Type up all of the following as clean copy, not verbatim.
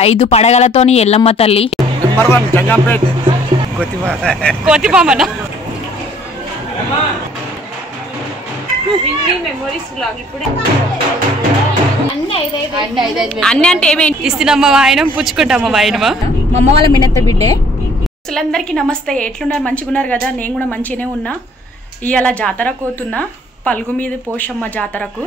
5 పడగలతోని ఎల్లమ్మ తల్లి నంబర్ 1 జంగంపేట్ కోతిపామన అన్నీ అంటే ఏమేంటి ఇస్తున్నామ్మా వాయనం పుచ్చుకుంటామా వాయనమా మా అమ్మ వాళ్ళ మినత్త బిడ్డే. అసలందరికీ నమస్తే. ఎట్లున్నారు? మంచిగా ఉన్నారు కదా? నేను కూడా మంచిగానే ఉన్నా. ఇవాళ జాతర కోతున్నా, పలుగు మీద పోషమ్మ జాతరకు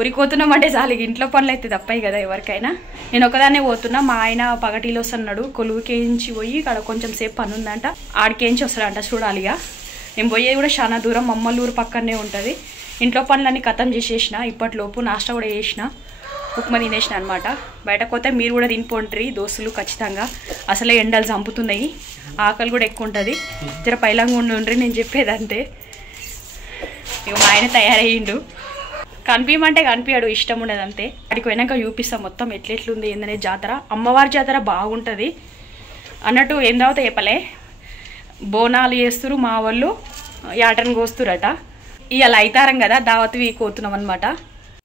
ఉరికోతున్నాం. అంటే చాలు, ఇంట్లో పనులు అయితే తప్పాయి కదా ఎవరికైనా. నేను ఒకదాన్నే పోతున్నా. మా ఆయన పగటిలో వస్తున్నాడు. కొలువుకేయించి పోయి ఇక్కడ కొంచెం సేపు పని ఉందంట, ఆడికేయించి వస్తాడంట. చూడాలిగా. నేను పోయేది కూడా చాలా దూరం, మమ్మల్లూరు పక్కనే ఉంటుంది. ఇంట్లో పనులన్నీ ఖతం చేసేసిన. ఇప్పటిలోపు నాష్టా కూడా చేసిన, ఉప్మా తినేసిన అనమాట. బయటకు పోతే మీరు కూడా తినిపోంటారు దోస్తులు ఖచ్చితంగా. అసలే ఎండలు చంపుతున్నాయి, ఆకలి కూడా ఎక్కువ ఉంటుంది. జర పైలంగా ఉండ్రి, నేను చెప్పేది అంతే. ఇక మా ఆయన తయారయ్యిండు. కనిపించమంటే కనిపించాడు, ఇష్టం ఉండదు అంతే. అక్కడికి పోయినాక చూపిస్తాం మొత్తం ఎట్లెట్లుంది ఏందనే జాతర. అమ్మవారి జాతర బాగుంటుంది అన్నట్టు. ఏం తర్వాత చెప్పలే, బోనాలు చేస్తురు మా వాళ్ళు, యాటను కోస్తురట. ఇవాళ అయితారం కదా, దావతివి కోతున్నాం అనమాట.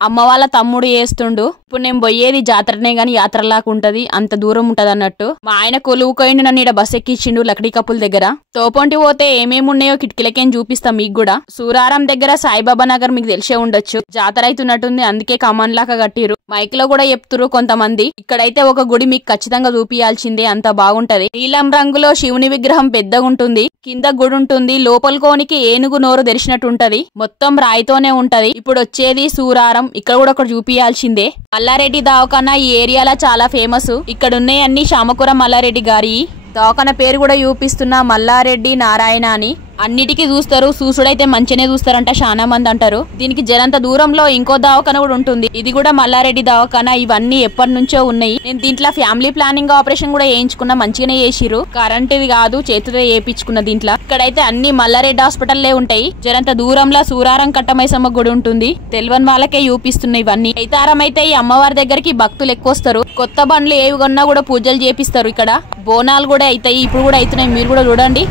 అమ్మ వాళ్ళ తమ్ముడు చేస్తుండు. ఇప్పుడు నేను పోయేది జాతరనే గాని యాత్రలాగా ఉంటది, అంత దూరం ఉంటది అన్నట్టు. మా ఆయన కొలువుకోయిండు, నన్ను ఇక్కడ బస్ ఎక్కించిండు లక్డీ కప్పుల దగ్గర. తోపంటి పోతే ఏమేమి ఉన్నాయో కిటికీలకేం చూపిస్తాం మీకు కూడా. సూరారం దగ్గర సాయిబాబా నగర్ మీకు తెలిసే ఉండొచ్చు. జాతర అవుతున్నట్టుంది, అందుకే కమాన్ లాగా కట్టిరు. మైక్ లో కూడా చెప్తురు కొంతమంది. ఇక్కడైతే ఒక గుడి మీకు ఖచ్చితంగా చూపియాల్సిందే, అంత బాగుంటది. నీలం రంగులో శివుని విగ్రహం పెద్దగా ఉంటుంది, కింద గుడి ఉంటుంది, లోపలికోనికి ఏనుగు నోరు తెరిచినట్టు ఉంటది, మొత్తం రాయితోనే ఉంటది. ఇప్పుడు వచ్చేది సూరారం, ఇక్కడ కూడా ఒకటి చూపియాల్సిందే. మల్లారెడ్డి దవాఖానా ఈ ఏరియాలో చాలా ఫేమస్. ఇక్కడ ఉన్నాయన్ని శామకురం మల్లారెడ్డి గారి. దవాఖానా పేరు కూడా చూపిస్తున్నా, మల్లారెడ్డి నారాయణ అని. అన్నిటికీ చూస్తారు, చూసుడైతే మంచిగానే చూస్తారంట చాలా మంది అంటారు. దీనికి జరంత దూరంలో ఇంకో దవాఖానా కూడా ఉంటుంది, ఇది కూడా మల్లారెడ్డి దవాఖానా. ఇవన్నీ ఎప్పటి నుంచో ఉన్నాయి. నేను దీంట్లో ఫ్యామిలీ ప్లానింగ్ ఆపరేషన్ కూడా చేయించుకున్నా, మంచిగానే చేసిరు. కరెంట్ ఇది కాదు, చేతితో చేయించుకున్న. దీంట్లో ఇక్కడైతే అన్ని మల్లారెడ్డి హాస్పిటల్లే ఉంటాయి. జరంత దూరంలో సూరారం కట్టమైసమ్మ గుడి ఉంటుంది, తెలియని వాళ్ళకే చూపిస్తున్నాయి ఇవన్నీ. అయితారం అయితే ఈ అమ్మవారి దగ్గరికి భక్తులు ఎక్కువ వస్తారు. కొత్త బండ్లు ఏవి కొన్నా కూడా పూజలు చేపిస్తారు. ఇక్కడ బోనాలు కూడా అవుతాయి, ఇప్పుడు కూడా అవుతున్నాయి, మీరు కూడా చూడండి.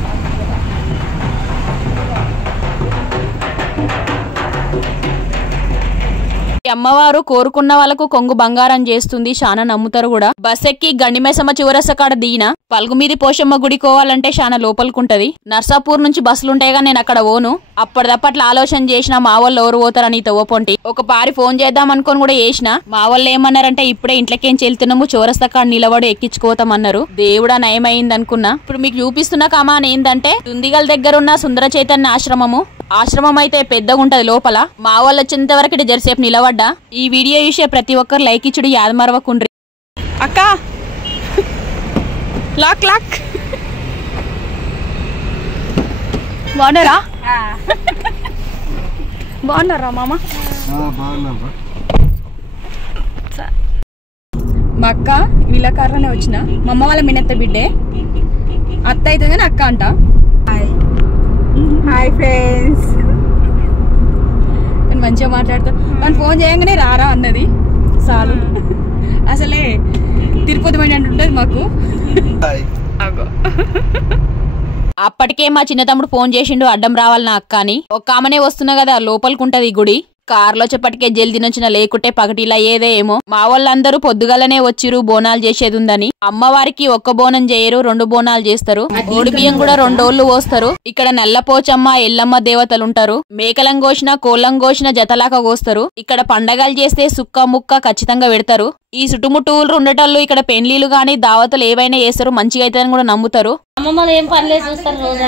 అమ్మవారు కోరుకున్న వాళ్ళకు కొంగు బంగారం చేస్తుంది, చాలా నమ్ముతారు కూడా. బస్ ఎక్కి గండిమైసమ్మ చివరస కాడ దిగిన. పలుగుమీది పోషమ్మ గుడి కోవాలంటే చాలా లోపలికుంటది. నర్సాపూర్ నుంచి బస్సులుంటాయిగా, నేను అక్కడ పోను. అప్పటిదప్పట్ల ఆలోచన చేసిన, మా వాళ్ళు ఎవరు పోతారని తవ్వపోంటి. ఒక పారి ఫోన్ చేద్దాం అనుకోని కూడా చేసిన. మా వాళ్ళు ఏమన్నారంటే, ఇప్పుడే ఇంట్లోకేం వెళ్తున్నాము, చౌరస్తా కాడ నిలబడి ఎక్కించుకోతామన్నారు. దేవుడా నయమైంది అనుకున్నా. ఇప్పుడు మీకు చూపిస్తున్న కమాన్ ఏంటంటే, దుందిగల్ దగ్గర ఉన్న సుందర చైతన్య ఆశ్రమము. ఆశ్రమం అయితే పెద్దగా ఉంటది లోపల. మా వాళ్ళు వచ్చేంత వరకు ఇటు జరసేపు నిలబడ్డా. ఈ వీడియో చూసే ప్రతి ఒక్కరు లైక్ ఇచ్చుడు యాదమరవకుండ్రి. అక్క లాక్ లాక్ బాగున్నారా? బాగున్నారా మామ? మా అక్క వీళ్ళ కార్లోనే వచ్చిన. మా అమ్మ వాళ్ళ మినత్త బిడ్డే. అత్త అయితే కానీ అక్క అంట. Hi friends. నేను మంచిగా మాట్లాడుతా. మనం ఫోన్ చేయగానే రారా అన్నది చాలు. అసలే తిరుపతి మండి అంటుంటది మాకు. అప్పటికే మా చిన్న తమ్ముడు ఫోన్ చేసిండు, అడ్డం రావాలి నా అక్క అని. ఒక ఆమెనే వస్తున్నా కదా, లోపలికుంటది ఈ గుడి. కార్లో చెప్పటికే జల్దీ నొచ్చిన, లేకుంటే పగటిలా ఏదే ఏమో. మా వాళ్ళందరూ పొద్దుగాలనే వచ్చిరు, బోనాలు చేసేది ఉందని. అమ్మవారికి ఒక్క బోనం చేయరు, 2 బోనాలు చేస్తారు. ఓడి బియ్యం కూడా 2 ఓళ్ళు పోస్తారు. ఇక్కడ నల్లపోచమ్మ ఎల్లమ్మ దేవతలు ఉంటారు. మేకలం కోసిన కోళ్ళం కోసిన జతలాక కోస్తారు. ఇక్కడ పండగలు చేస్తే సుక్క ముక్క ఖచ్చితంగా పెడతారు. ఈ చుట్టుముట్టు ఊళ్ళు ఉండేటోళ్ళు ఇక్కడ పెళ్లిలు గాని దావతలు ఏవైనా చేస్తారు, మంచిగా అయితే కూడా నమ్ముతారు. అమ్మమ్మలు ఏం పనిలేదు చూస్తారు రోజు.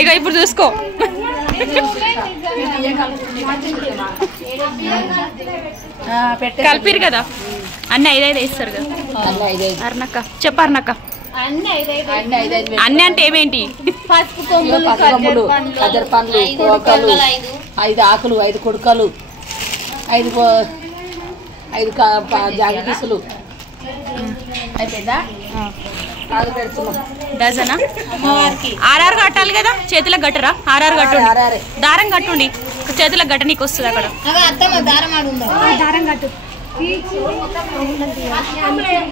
ఇక ఇప్పుడు చూసుకో. కలిపిరు కదా అన్ని 5-5 వేస్తారు కదా. అర్నక్క చెప్పారనక్క అన్ని అంటే ఏమేంటి? పసుపు కొమ్ములు, ఖద్దరు పండ్లు, 5 ఆకులు, 5 కుడకలు, 5 జాగిపీసులు అయిపోయిందా? డజనా? ఆర్ఆర్ కట్టాలి కదా, చేతులకు గట్టరా? ఆర్ఆర్ కట్టు, దారం కట్టుండి, చేతులకు గట్ట నీకు వస్తుంది అక్కడ.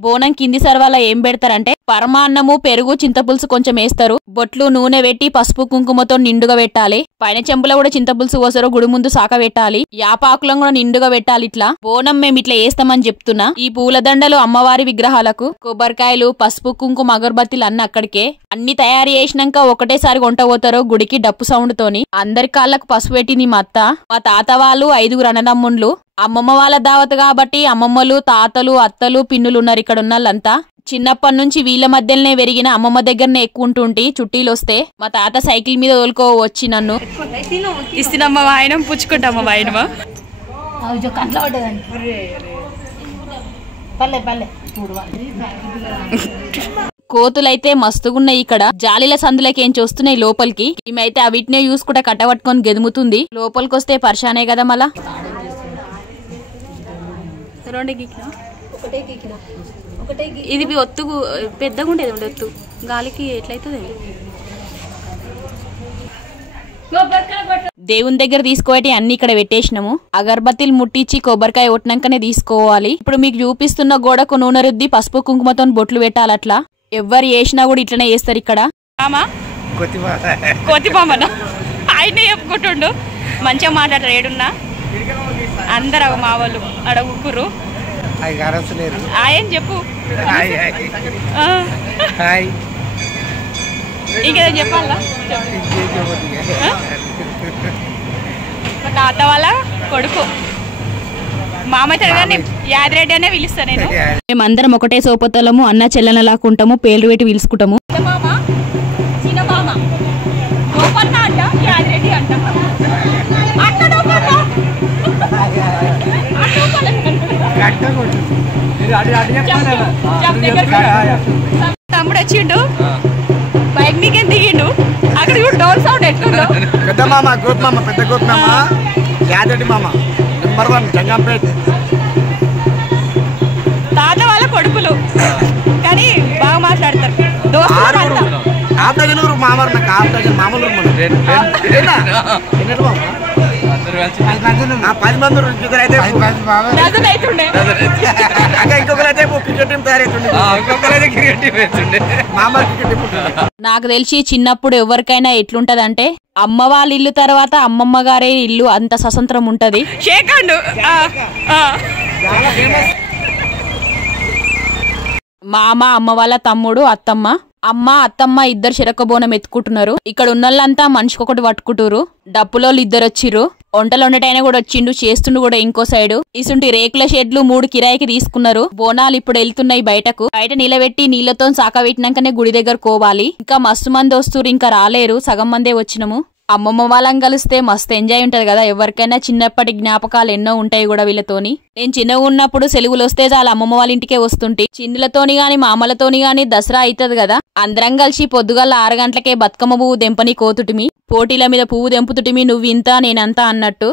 బోనం కింది సర్వాల ఏం పెడతారంటే పరమాన్నము పెరుగు చింతపులుసు కొంచెం వేస్తారు. బొట్లు నూనె పెట్టి పసుపు కుంకుమతో నిండుగా పెట్టాలి. పైన చెంపులో కూడా చింతపులుసు పోసారు. గుడి ముందు సాక పెట్టాలి. యాపాకులం కూడా నిండుగా పెట్టాలి. ఇట్లా బోనం మేము ఇట్లా వేస్తామని చెప్తున్నా. ఈ పూలదండలు అమ్మవారి విగ్రహాలకు, కొబ్బరికాయలు, పసుపు కుంకుమ అగరబత్తిలు అన్ని అక్కడికే. అన్ని తయారు చేసినాక ఒకటేసారి వంట పోతారు గుడికి డప్పు సౌండ్ తోని. అందరి కాళ్ళకు పసుపు పెట్టింది మా అత్త. మా తాత వాళ్ళు 5 అన్నదమ్ముళ్ళు. అమ్మమ్మ వాళ్ళ దావత్ కాబట్టి అమ్మమ్మలు, తాతలు, అత్తలు, పిన్నులు ఉన్నారు ఇక్కడ ఉన్న వాళ్ళంతా. చిన్నప్పటి నుంచి వీళ్ళ మధ్యలోనే పెరిగిన అమ్మమ్మ దగ్గరనే ఎక్కువ ఉంటుంటి. చుట్టీలు వస్తే మా తాత సైకిల్ మీద తోలుకో వచ్చి నన్ను ఇస్తున్నమ్మ వాయనం పుచ్చుకుంటామ్మ వాయనమా కోతులైతే మస్తుగున్నాయి ఇక్కడ. జాలీల సందులకేం చూస్తున్నాయి లోపలికి. ఈమెయితే అవిటినే చూసుకుంటా కట్టబట్టుకొని గెదుముతుంది. లోపలికి వస్తే పరిశానే కదా మళ్ళా. ఇది ఒత్తు పెద్దగా ఉండేది ఒత్తు గాలికి ఎట్లయితుంది. దేవుని దగ్గర తీసుకోవటి అన్ని ఇక్కడ పెట్టేసినాము. అగరబత్తిలు ముట్టించి కొబ్బరికాయ కొట్టినాకనే తీసుకోవాలి. ఇప్పుడు మీకు చూపిస్తున్న గోడకు నూనె రుద్ది పసుపు కుంకుమతో బొట్లు పెట్టాలి. అట్లా ఎవ్వరు చేసినా కూడా ఇట్లనే చేస్తారు ఇక్కడ. కోతిబామన ఆయన చెప్పుకుంటుండు. మంచిగా మాట్లాడతారు. ఏడున్నా అందరు మా వాళ్ళు అడుగుకురు. ఆయన చెప్పు ఇంకేదో చెప్పాలా. తాత వాళ్ళ కొడుకు మామయ్య కానీ యాదిరెడ్డి అనే పిలుస్తా నేను. మేమందరం ఒకటే సోపతలము, అన్న చెల్లెన లాక్కుంటాము, పేర్లు పెట్టి పిలుచుకుంటాము. తమ్ముడు వచ్చిండు బైక్ నీకేం దిగిండు. అక్కడ డోర్ సౌండ్ ఎట్లుందో. పెద్ద మామ గోత్ మామ, పెద్ద గోత్ మామ, యాదరెడ్డి మామ నెంబర్ 1 జంగంపేట. తాత వాళ్ళ కొడుకులు కానీ బాగా మాట్లాడతారు. హాఫ్ డజన్ మామూలు నాకు హాఫ్ డజన్ మామూలు 10 మంది అయితే ఇంకొకరైతే క్రికెట్ టీం తయారైతుండే. నాకు తెలిసి చిన్నప్పుడు ఎవరికైనా ఎట్లుంటదంటే అమ్మ వాళ్ళ ఇల్లు తర్వాత అమ్మమ్మ గారే ఇల్లు అంత స్వతంత్రం ఉంటది. మామ, అమ్మ వాళ్ళ తమ్ముడు, అత్తమ్మ. అమ్మ అత్తమ్మ ఇద్దరు చెరక బోనం ఎత్తుకుంటున్నారు. ఇక్కడ ఉన్నోళ్ళంతా మనిషికొకటి పట్టుకుంటారు. డప్పులోళ్ళు 2 వచ్చిర్రు. వంటలు వండటైనా కూడా వచ్చిండు, చేస్తుండు కూడా ఇంకో సైడు. ఇసుంటి రేకుల షెడ్లు 3 కిరాయికి తీసుకున్నారు. బోనాలు ఇప్పుడు వెళ్తున్నాయి బయటకు. బయట నిలబెట్టి నీళ్లతో సాక పెట్టినాకనే గుడి దగ్గర కోవాలి. ఇంకా మస్తు మంది వస్తురు, ఇంకా రాలేరు. సగం మందే వచ్చినము. అమ్మమ్మ వాళ్ళని కలిస్తే మస్తు ఎంజాయ్ ఉంటది కదా. ఎవరికైనా చిన్నప్పటి జ్ఞాపకాలు ఎన్నో ఉంటాయి కూడా వీళ్ళతోని. నేను చిన్నగా ఉన్నప్పుడు సెలవులు వస్తే చాలా అమ్మమ్మ వాళ్ళ ఇంటికే వస్తుంటే చిన్నులతోని గాని మామలతోని గాని దసరా అవుతుంది కదా. అందరం కలిసి పొద్దుగాల 6 గంటలకే బతుకమ్మ పువ్వు దెంపని కోతుటిమి. పోటీల మీద పువ్వు దెంపుతుటిమి. నువ్వింత నేనంతా అన్నట్టు.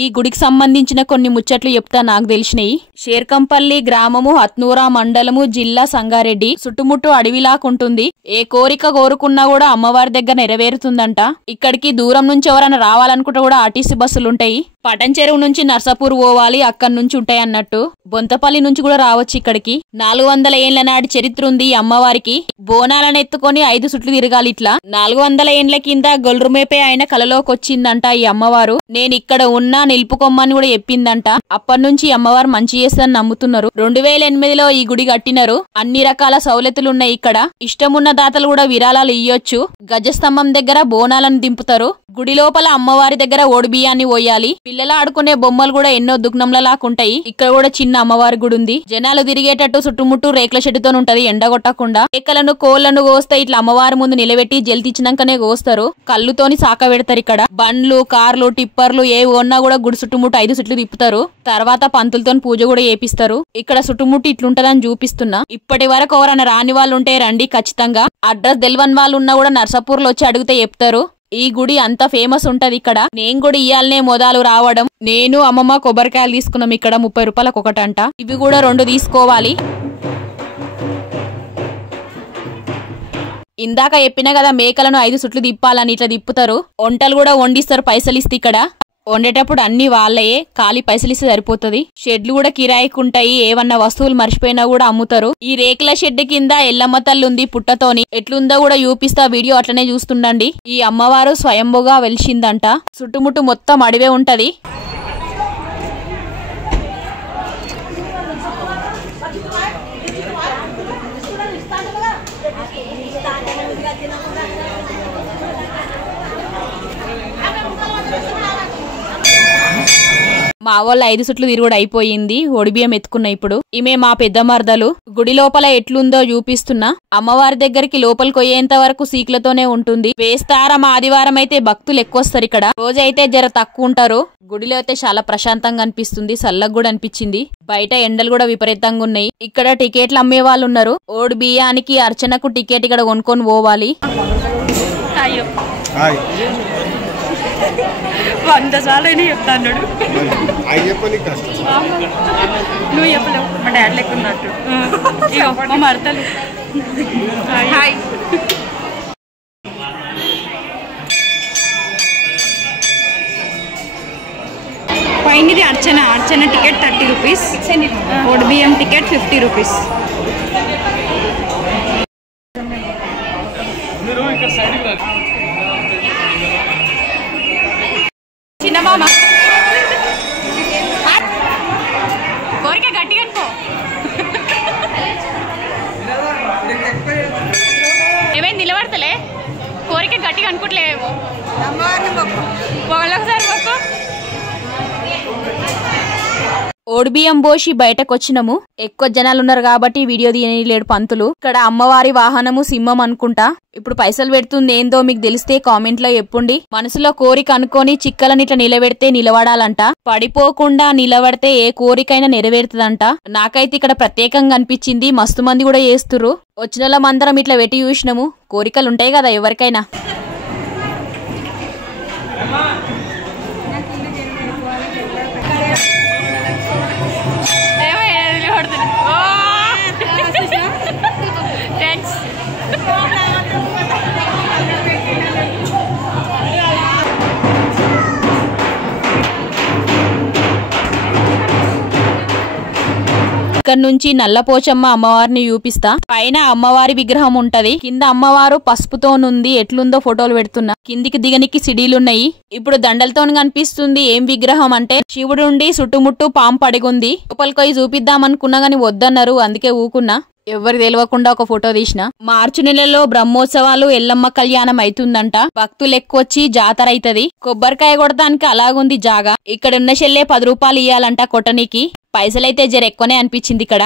ఈ గుడికి సంబంధించిన కొన్ని ముచ్చట్లు చెప్తా నాకు తెలిసినవి. షేర్కంపల్లి గ్రామము, హత్నూరా మండలము, జిల్లా సంగారెడ్డి. చుట్టుముట్టు అడవిలాకుంటుంది. ఏ కోరిక కోరుకున్నా కూడా అమ్మవారి దగ్గర నెరవేరుతుందంట. ఇక్కడికి దూరం నుంచి ఎవరైనా రావాలనుకుంటే కూడా ఆర్టీసీ బస్సులుంటాయి. పటన్ చెరువు నుంచి నర్సాపూర్ పోవాలి, అక్కడి నుంచి ఉంటాయి అన్నట్టు. బొంతపల్లి నుంచి కూడా రావచ్చు ఇక్కడికి. 400 ఏళ్ల నాటి చరిత్ర ఉంది ఈ అమ్మవారికి. బోనాలను ఎత్తుకొని 5 సుట్లు తిరగాలి. ఇట్లా 400 ఏండ్ల కింద గొల్రుమేపే ఆయన కలలోకి వచ్చిందంట ఈ అమ్మవారు. నేను ఇక్కడ ఉన్నా నిలుపుకొమ్మని కూడా చెప్పిందంట. అప్పటి నుంచి అమ్మవారు మంచి చేస్తుందని నమ్ముతున్నారు. 2008లో ఈ గుడి కట్టినారు. అన్ని రకాల సౌలతులున్నాయి ఇక్కడ. ఇష్టమున్న దాతలు కూడా విరాళాలు ఇయ్యొచ్చు. గజస్తంభం దగ్గర బోనాలను దింపుతారు. గుడి లోపల అమ్మవారి దగ్గర ఓడి బియ్యాన్ని పోయాలి. పిల్లలు ఆడుకునే బొమ్మలు కూడా ఎన్నో దుగ్నంల లాకుంటాయి. ఇక్కడ కూడా చిన్న అమ్మవారి గుడి ఉంది. జనాలు తిరిగేటట్టు చుట్టుముట్టు రేకుల షెడ్డుతో ఉంటది, ఎండగొట్టకుండా. ఏకలను కోళ్లను కోస్తే ఇట్లా అమ్మవారి ముందు నిలబెట్టి జల్తిచ్చినాకనే కోస్తారు. కళ్ళుతోని సాక పెడతారు ఇక్కడ. బండ్లు, కార్లు, టిప్పర్లు ఏవి ఉన్నా కూడా గుడి చుట్టుముట్టు 5 సుట్లు తిప్పుతారు. తర్వాత పంతులతో పూజ కూడా చేపిస్తారు. ఇక్కడ చుట్టుముట్టు ఇట్లుంటదని చూపిస్తున్నా. ఇప్పటి వరకు ఎవరైనా రాని వాళ్ళు ఉంటే రండి ఖచ్చితంగా. అడ్రస్ తెలియని వాళ్ళు ఉన్నా కూడా నర్సాపూర్ లో వచ్చి అడిగితే చెప్తారు. ఈ గుడి అంత ఫేమస్ ఉంటది ఇక్కడ. నేను కూడా ఇయాలనే మొదలు రావడం. నేను అమ్మమ్మ కొబ్బరికాయలు తీసుకున్నాం ఇక్కడ 30 రూపాయలకు ఒకటంట. ఇవి కూడా 2 తీసుకోవాలి. ఇందాక చెప్పినా కదా మేకలను 5 సుట్లు తిప్పాలని. ఇట్లా తిప్పుతారు. వంటలు కూడా వండిస్తారు పైసలు ఇస్తే ఇక్కడ. వండేటప్పుడు అన్ని వాళ్ళయే, ఖాళీ పైసలు ఇస్తే సరిపోతుంది. షెడ్లు కూడా కిరాయికుంటాయి, ఏవన్నా వస్తువులు మర్చిపోయినా కూడా అమ్ముతారు. ఈ రేకుల షెడ్ కింద ఎల్లమ్మ తల్లి ఉంది పుట్టతోని, ఎట్లుందో కూడా చూపిస్తా, వీడియో అట్లనే చూస్తుండండి. ఈ అమ్మవారు స్వయంభుగా వెలిసిందంట. చుట్టుముట్టు మొత్తం అడివే ఉంటది. మా వాళ్ళ 5 సుట్లు తిరుగుడు అయిపోయింది. ఒడిబియ్యం ఎత్తుకున్న ఇప్పుడు. ఈమె మా పెద్ద మరదలు. గుడి లోపల ఎట్లుందో చూపిస్తున్నా. అమ్మవారి దగ్గరికి లోపలికి పోయేంత వరకు సీకులతోనే ఉంటుంది. వేస్తారం ఆదివారం అయితే భక్తులు ఎక్కువ వస్తారు. ఇక్కడ రోజైతే జర తక్కువ ఉంటారు. గుడిలో అయితే చాలా ప్రశాంతంగా అనిపిస్తుంది, చల్లగా కూడా అనిపించింది. బయట ఎండలు కూడా విపరీతంగా ఉన్నాయి. ఇక్కడ టికెట్లు అమ్మే వాళ్ళు ఉన్నారు. ఓడి బియ్యానికి అర్చనకు టికెట్ ఇక్కడ కొనుక్కొని పోవాలి. అయ్యో 100 సార్లు చెప్తాను. నువ్వు చెప్పలేవు, మా డాడీ లెక్క ఉన్నట్టు. మా మరతలు హాయ్. పైనది అర్చన. అర్చన టికెట్ 30 రూపీస్. ఓడి బియ్యం టికెట్ 50 రూపీస్. చిన్నమామ కోరిక గట్టిగా అనుకో. ఏమైంది నిలబడతలే? కోరిక గట్టిగా అనుకోవట్లేమో. ఒకసారి మొక్కు. ఓడిబియ్యం పోసి బయటకు వచ్చినము. ఎక్కువ జనాలు ఉన్నారు కాబట్టి వీడియో తీయలేడు పంతులు. ఇక్కడ అమ్మవారి వాహనము సింహం అనుకుంటా. ఇప్పుడు పైసలు పెడుతుంది ఏందో మీకు తెలిస్తే కామెంట్ లో చెప్పండి. మనసులో కోరిక అనుకొని చిక్కలని ఇట్లా నిలబెడితే నిలబడాలంట. పడిపోకుండా నిలబడితే ఏ కోరికైనా నెరవేరుతుందంట. నాకైతే ఇక్కడ ప్రత్యేకంగా అనిపించింది. మస్తు మంది కూడా చేస్తుర్రు. వచ్చిన వాళ్ళందరం ఇట్లా పెట్టి చూసినాము. కోరికలు ఉంటాయి కదా ఎవరికైనా. ఇక్కడ నుంచి నల్లపోచమ్మ అమ్మవారిని చూపిస్తా. పైన అమ్మవారి విగ్రహం ఉంటది, కింద అమ్మవారు పసుపుతోనుంది. ఎట్లుందో ఫోటోలు పెడుతున్నా. కిందికి దిగనికి సిడీలున్నాయి. ఇప్పుడు దండలతో కనిపిస్తుంది. ఏం విగ్రహం అంటే శివుడుండి చుట్టుముట్టు పాము పడిగుంది. లోపలికి పోయి చూపిద్దాం అనుకున్నా గాని వద్దన్నారు, అందుకే ఊకున్నా. ఎవరు తెలియకుండా ఒక ఫోటో తీసిన. మార్చి నెలలో బ్రహ్మోత్సవాలు, ఎల్లమ్మ కళ్యాణం అవుతుందంట. భక్తులు ఎక్కువచ్చి జాతర అయితది. కొబ్బరికాయ కొడటానికి అలాగుంది జాగా. ఇక్కడ ఉన్న చెల్లె 10 రూపాయలు ఇయ్యాలంట కొట్టనికి. పైసలైతే జర ఎక్కువనే అనిపించింది. ఇక్కడ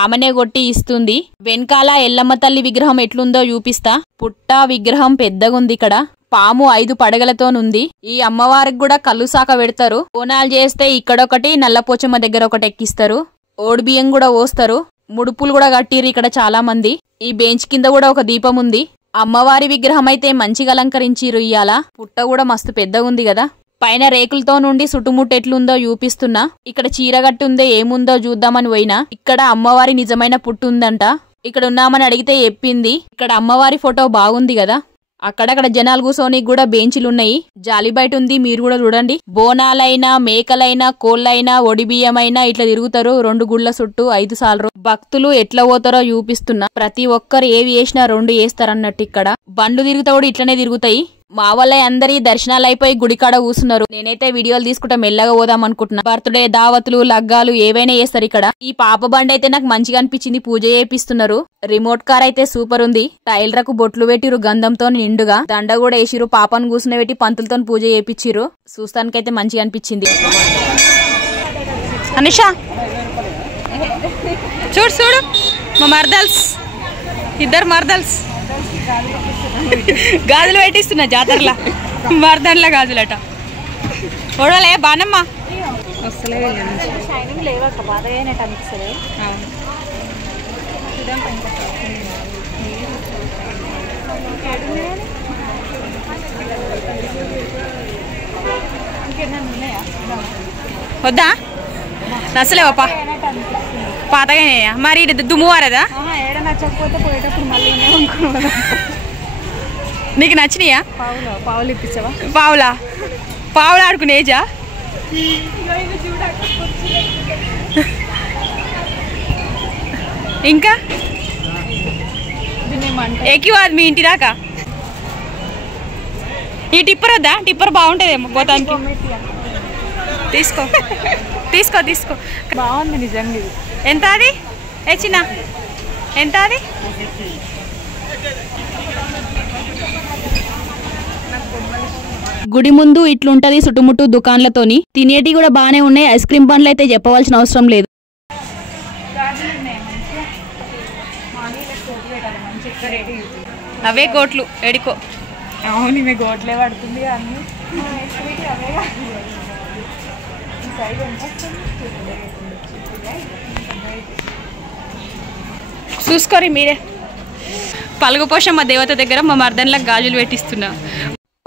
ఆమెనే కొట్టి ఇస్తుంది. వెనకాల ఎల్లమ్మ తల్లి విగ్రహం ఎట్లుందో చూపిస్తా. పుట్ట విగ్రహం పెద్దగుంది. ఇక్కడ పాము 5 పడగలతోనుంది. ఈ అమ్మవారికి కూడా కళ్ళు సాక పెడతారు. బోనాలు చేస్తే ఇక్కడొకటి, నల్లపోచమ్మ దగ్గర ఒకటి ఎక్కిస్తారు. ఓడి బియ్యం కూడా పోస్తారు. ముడుపులు కూడా కట్టిరు ఇక్కడ చాలా మంది. ఈ బెంచ్ కింద కూడా ఒక దీపం ఉంది. అమ్మవారి విగ్రహం అయితే మంచిగా అలంకరించిరు. ఇయ్యాల పుట్ట కూడా మస్తు పెద్దగుంది కదా. పైన రేకులతో నుండి చుట్టుముట్టు ఎట్లుందో చూపిస్తున్నా. ఇక్కడ చీరగట్టుందో ఏముందో చూద్దామని పోయినా. ఇక్కడ అమ్మవారి నిజమైన పుట్టు ఉందంట. ఇక్కడ ఉన్నామని అడిగితే చెప్పింది. ఇక్కడ అమ్మవారి ఫోటో బాగుంది కదా. అక్కడక్కడ జనాలు కూర్చోనికి కూడా బెంచ్లున్నాయి. జాలి బయట ఉంది, మీరు కూడా చూడండి. బోనాలైనా, మేకలైనా, కోళ్ళైనా, ఒడిబియ్యమైనా ఇట్లా తిరుగుతారు 2 గుళ్ళ చుట్టూ 5 సార్లు. భక్తులు ఎట్లా పోతారో చూపిస్తున్నా. ప్రతి ఒక్కరు ఏవి వేసినా 2 వేస్తారన్నట్టు. ఇక్కడ బండ్లు తిరుగుతా కూడా ఇట్లనే తిరుగుతాయి. మా వల్ల అందరి దర్శనాలు అయిపోయి గుడికాడ కూర్చున్నారు. నేనైతే వీడియోలు తీసుకుంటా మెల్లగా పోదాం అనుకుంటున్నా. బర్త్డే, దావతులు, లగ్గాలు ఏవైనా చేస్తారు ఇక్కడ. ఈ పాప బండి అయితే నాకు మంచిగా అనిపించింది. పూజ చేపిస్తున్నారు. రిమోట్ కార్ అయితే సూపర్ ఉంది. టైలరకు బొట్లు పెట్టిరు గంధంతో నిండుగా. దండ కూడా వేసిరు. పాపను కూర్చుని పెట్టి పంతులతో పూజ చేపిచ్చిరు. చూస్తానికైతే మంచిగా అనిపించింది. అనిషా చూడు చూడు, మా మర్దల్స్, 2 మర్దల్స్ గాజులు పెట్టిస్తున్నా జాతరలా. మర్దన్ల గాజులట. ఓడలే బానమ్మా వద్దా నచ్చలేవా? పాతగా మరి దుమ్ము వారదా? నీకు నచ్చినాయా? పావులు ఇప్పించావా? పావులా ఆడుకునేజా? ఇంకా ఎక్కువ మీ ఇంటి దాకా ఈ టిప్పర్ వద్దా? టిప్పర్ బాగుంటుందేమో పోతానికి. తీసుకో తీసుకో తీసుకో, బాగుంది నిజంగా. ఎంత అది చిన్న? ఎంత అది? గుడి ముందు ఇట్లుంటది చుట్టుముట్టు దుకాన్లతోని. తినేటి కూడా బానే ఉన్నాయి. ఐస్ క్రీమ్ బండ్లు అయితే చెప్పవలసిన అవసరం లేదు. అవే గోట్లు ఎడికో. అవును, ఇవే గోట్లే పడుతుంది అన్ని. చూసుకోరి మీరే. పలుగుపోషమ్మ దేవత దగ్గర మా మర్దన్లకు గాజులు పెట్టిస్తున్నా.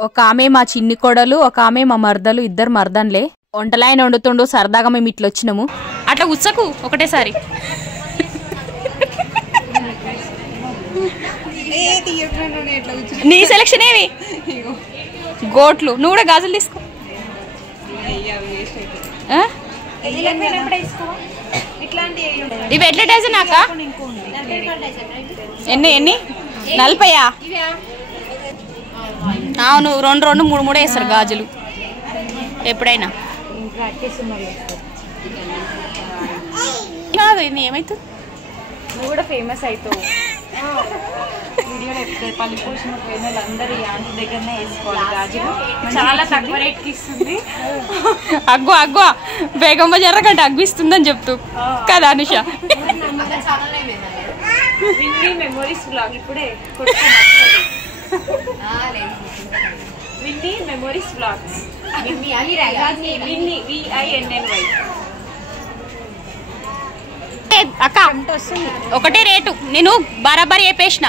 ఒక ఆమె మా చిన్ని కోడలు, ఒక ఆమె మా మర్దలు. ఇద్దరు మర్దన్లే. వంటలాయన వండుతుండు, సరదాగా మేము ఇట్లా వచ్చినాము. అట్లా ఉచ్చకు ఒకటేసారి. నీ సెలక్షన్ ఏవి? గోట్లు. నువ్వు కూడా గాజులు తీసుకో. ఇవి ఎట్లా డజన్ అక్క? ఎన్ని 40? అవును, 2 3 వేస్తారు గాజులు ఎప్పుడైనా. కాదు, ఇది ఏమవుతుంది? నువ్వు కూడా ఫేమస్ అవుతావు. వీడియో చెప్తారు పల్లిపోసిన పోయిన అందరూ ఈ ఆంటీ దగ్గరనే వేసుకోవాలి గాజులు. చాలా తక్కువ రేట్కి ఇస్తుంది. అగ్గో అగ్గో, బేగమ్మ జర్రకంటే అగ్గిస్తుందని చెప్తూ కదా అనుష. విన్నీ మెమోరీస్ బ్లాగ్ ఇప్పుడే Vinny memories blogs. Vinny VINNY. అక్క ఒకటే రేటు. నేను బరాబరి వేపేసిన,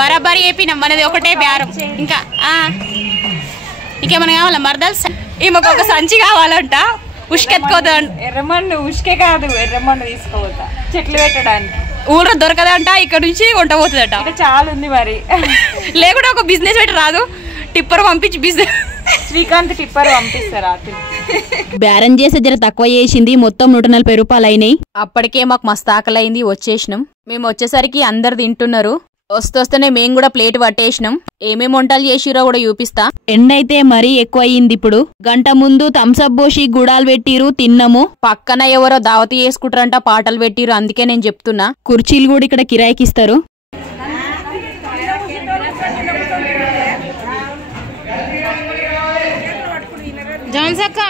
బరాబరి వేపినాం. మనది ఒకటే బేరం. ఇంకా ఇంకేమన్నా కావాలా మరదల్స్? ఈమెకు ఒక సంచి కావాలంట. ఉష్కెత్తుకోదా? ఎర్రమన్ను ఉష్కే కాదు, ఎర్రమన్ను తీసుకోవద్దా చెట్లు పెట్టడానికి. ఊళ్ళో దొరకదంట, ఇక్కడ నుంచి వంట పోతుందట. చాలా ఉంది మరి. లేకుండా ఒక బిజినెస్ పెట్టి రాదు? టిప్పర్ పంపించి బిజినెస్. శ్రీకాంత్ టిప్పర్ పంపిస్తారా? బేరం చేసే జర తక్కువ చేసింది. మొత్తం 140 రూపాయలు అయినాయి. అప్పటికే మాకు మస్తు ఆకలైంది, వచ్చేసినాం. మేము వచ్చేసరికి అందరు తింటున్నారు. వస్తూనే మేము కూడా ప్లేట్ పట్టేసినాం. ఏమేమి వంటలు చేసిరో కూడా చూపిస్తా. ఎండ అయితే మరీ ఎక్కువ అయ్యింది. ఇప్పుడు గంట ముందు థమ్సప్ పోసి గుడాలు పెట్టిరు, తిన్నాము. పక్కన ఎవరో దావతి చేసుకుంటారంట, పాటలు పెట్టిరు. అందుకే నేను చెప్తున్నా. కుర్చీలు కూడా ఇక్కడ కిరాయికి ఇస్తారు. జాన్సక్క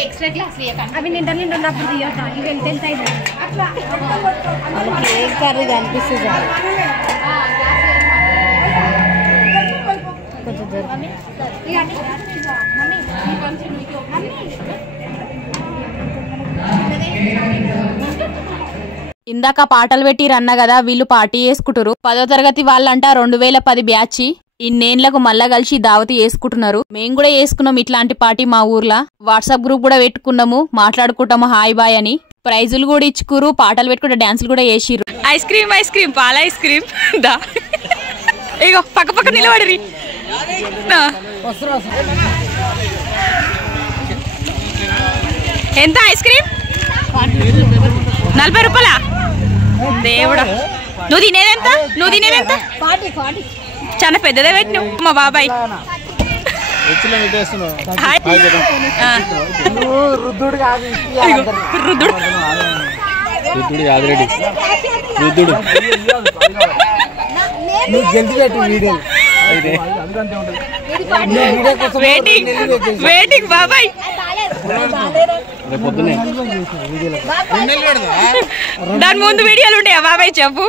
ఎక్స్ట్రా క్లాస్ అవి నిండా ఉన్నప్పుడు తీయొద్దా? ఇవి వెళ్తే అట్లా ఏ కర్రీ అనిపిస్తుంది. ఇందాక పాటలు పెట్టిరన్న కదా, వీళ్ళు పార్టీ చేసుకుంటారు. 10వ తరగతి వాళ్ళంట, 2010 బ్యాచ్. ఇన్నేళ్లకు మళ్ళా కలిసి దావతి వేసుకుంటున్నారు. మేము కూడా వేసుకున్నాం ఇట్లాంటి పార్టీ మా ఊర్లో. వాట్సాప్ గ్రూప్ కూడా పెట్టుకున్నాము, మాట్లాడుకుంటాము హాయ్ బాయ్ అని. ప్రైజులు కూడా ఇచ్చుకురు, పాటలు పెట్టుకుంటే డాన్సులు కూడా వేసిర్రు. ఐస్ క్రీమ్ పాల ఐస్ క్రీమ్ దా. ఇగో పక్క పక్క నిలబడి. ఎంత ఐస్ క్రీమ్? 40 రూపాయలా? దేవుడా, నువ్వు తినేదెంత? చాలా పెద్దదే పెట్టినావు మా బాబాయ్. రుద్దుడు కాదు రుద్దుడు యాదరెడ్డి రుద్దుడు నువ్వు జల్దీ పెట్టు వీడియో వెయిటింగ్ వెయిటింగ్ బాబాయ్ పొద్దున్నే దాని ముందు వీడియోలు ఉంటాయా బాబాయ్ చెప్పు.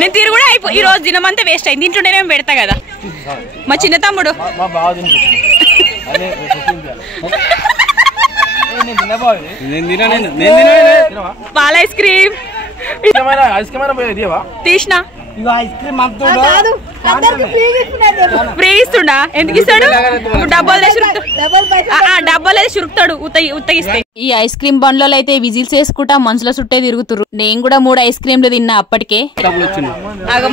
నేను తిరిగి కూడా ఈ రోజు దినమంతా వేస్ట్ అయింది. ఇంట్లోనే నేను పెడతా కదా మా చిన్న తమ్ముడు. పాల ఐస్ క్రీమ్ తీసిన ఐస్ క్రీమ్ ఫ్రీ ఇస్తుండా? ఎందుకు ఇస్తాడు? డబ్బాలు వేసి చురుకుతాడు ఉత్తగిస్తే. ఈ ఐస్ క్రీమ్ బండ్లలో అయితే విజిల్స్ వేసుకుంటా మనుషుల చుట్టే తిరుగుతురు. నేను కూడా 3 ఐస్ క్రీమ్లు తిన్నా అప్పటికే.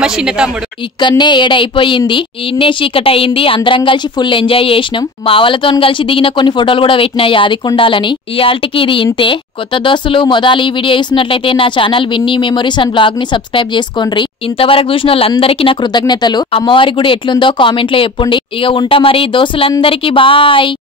మా చిన్న తమ్ముడు ఇక్కడనే ఏడైపోయింది. ఈయన్నే చీకటి అయింది. అందరం కలిసి ఫుల్ ఎంజాయ్ చేసినాం. మా వాళ్ళతో కలిసి దిగిన కొన్ని ఫోటోలు కూడా పెట్టినా యాదికుండాలని. ఇయాల్టికి ఇది ఇంతే. కొత్త దోస్తులు మొదలు ఈ వీడియో చూసినట్లయితే నా channel Vinny memories and blog ని సబ్స్క్రైబ్ చేసుకోండి. ఇంతవరకు చూసిన వాళ్ళందరికీ నా కృతజ్ఞతలు. అమ్మవారి గుడి ఎట్లుందో కామెంట్ లో చెప్పండి. ఇక ఉంటా మరి దోస్తులందరికీ బాయ్.